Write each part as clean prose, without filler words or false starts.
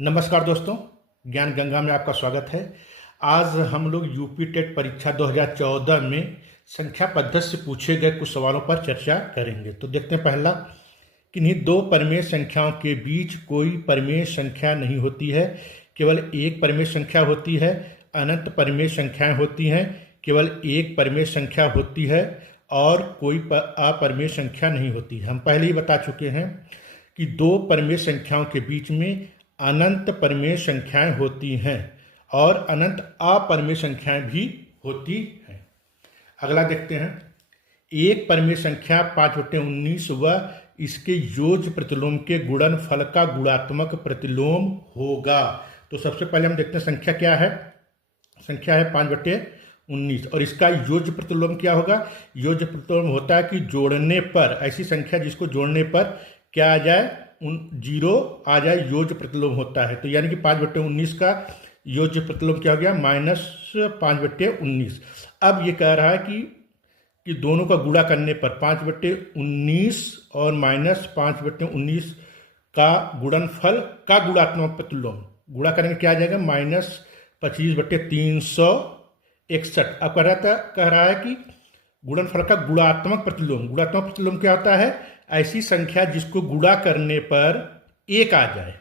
नमस्कार दोस्तों, ज्ञान गंगा में आपका स्वागत है। आज हम लोग यूपी टेट परीक्षा 2014 में संख्या पद्धति से पूछे गए कुछ सवालों पर चर्चा करेंगे। तो देखते हैं पहला, किन्हीं दो परिमेय संख्याओं के बीच कोई परिमेय संख्या नहीं होती है, केवल एक परिमेय संख्या होती है। अनंत परिमेय संख्याएं होती हैं, केवल एक परिमेय संख्या होती है और कोई अपरिमेय संख्या नहीं होती है। हम पहले ही बता चुके हैं कि दो परिमेय संख्याओं के बीच में अनंत परिमेय संख्याएं होती हैं और अनंत अपरिमेय संख्याएं भी होती हैं। अगला देखते हैं, एक परिमेय संख्या 5/19 व इसके योज्य प्रतिलोम के गुणनफल का गुणात्मक प्रतिलोम होगा। तो सबसे पहले हम देखते हैं संख्या क्या है। संख्या है 5/19 और इसका योज्य प्रतिलोम क्या होगा। योज्य प्रतिलोम होता है कि जोड़ने पर, ऐसी संख्या जिसको जोड़ने पर क्या आ जाए, जीरो आ जाए, योज्य प्रतिलोम होता है। तो यानी कि 5/19 का योज्य प्रतिलोम क्या हो गया, -5/19। अब ये कह रहा है कि दोनों का गुणा करने पर 5/19 और -5/19 का गुणनफल का गुणात्मक प्रतिलोम, गुणा करेंगे क्या आ जाएगा, -25/361। अब कह रहा है कि गुणनफल का गुणात्मक प्रतिलोम। गुणात्मक प्रतिलोम क्या होता है, ऐसी संख्या जिसको गुणा करने पर एक आ जाए।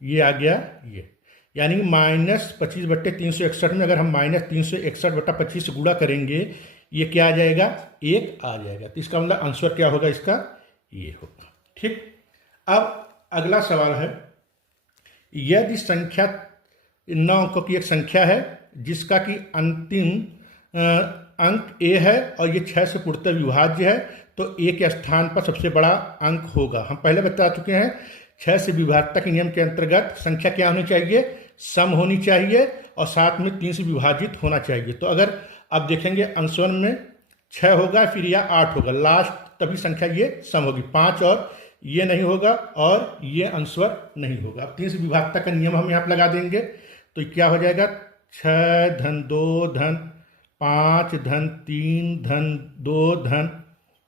ये आ गया ये, यानी -25/361 में अगर हम -361/25 से गुणा करेंगे, ये क्या आ जाएगा, एक आ जाएगा। तो इसका मतलब आंसर क्या होगा, इसका ये होगा। ठीक, अब अगला सवाल है, यदि संख्या 9 अंकों की एक संख्या है जिसका कि अंतिम अंक a है और ये 6 से पूर्णतः विभाज्य है, तो a के स्थान पर सबसे बड़ा अंक होगा। हम पहले बता चुके हैं 6 से विभाज्यता के नियम के अंतर्गत संख्या क्या होनी चाहिए, सम होनी चाहिए और साथ में 3 से विभाजित होना चाहिए। तो अगर आप देखेंगे अंश वन में 6 होगा फिर या 8 होगा, लास्ट तभी संख्या ये सम होगी। 5 और ये नहीं होगा और ये अंशवर नहीं होगा। अब 3 से विभाज्यता का नियम हम यहाँ पर लगा देंगे तो क्या हो जाएगा, 6 धन 2 धन 5 धन 3 धन 2 धन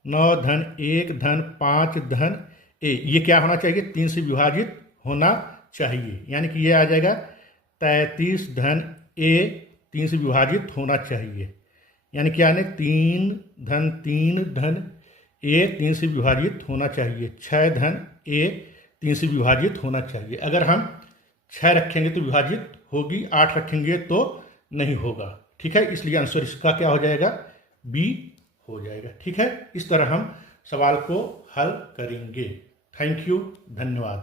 9 धन 1 धन 5 धन a, ये क्या होना चाहिए, 3 से विभाजित होना चाहिए। यानी कि ये आ जाएगा 33 धन a 3 से विभाजित होना चाहिए। यानी क्या है, 3 धन a 3 से विभाजित होना चाहिए। 6 धन a 3 से विभाजित होना चाहिए। अगर हम 6 रखेंगे तो विभाजित होगी, 8 रखेंगे तो नहीं होगा। ठीक है, इसलिए आंसर इसका क्या हो जाएगा, बी हो जाएगा। ठीक है, इस तरह हम सवाल को हल करेंगे। थैंक यू, धन्यवाद।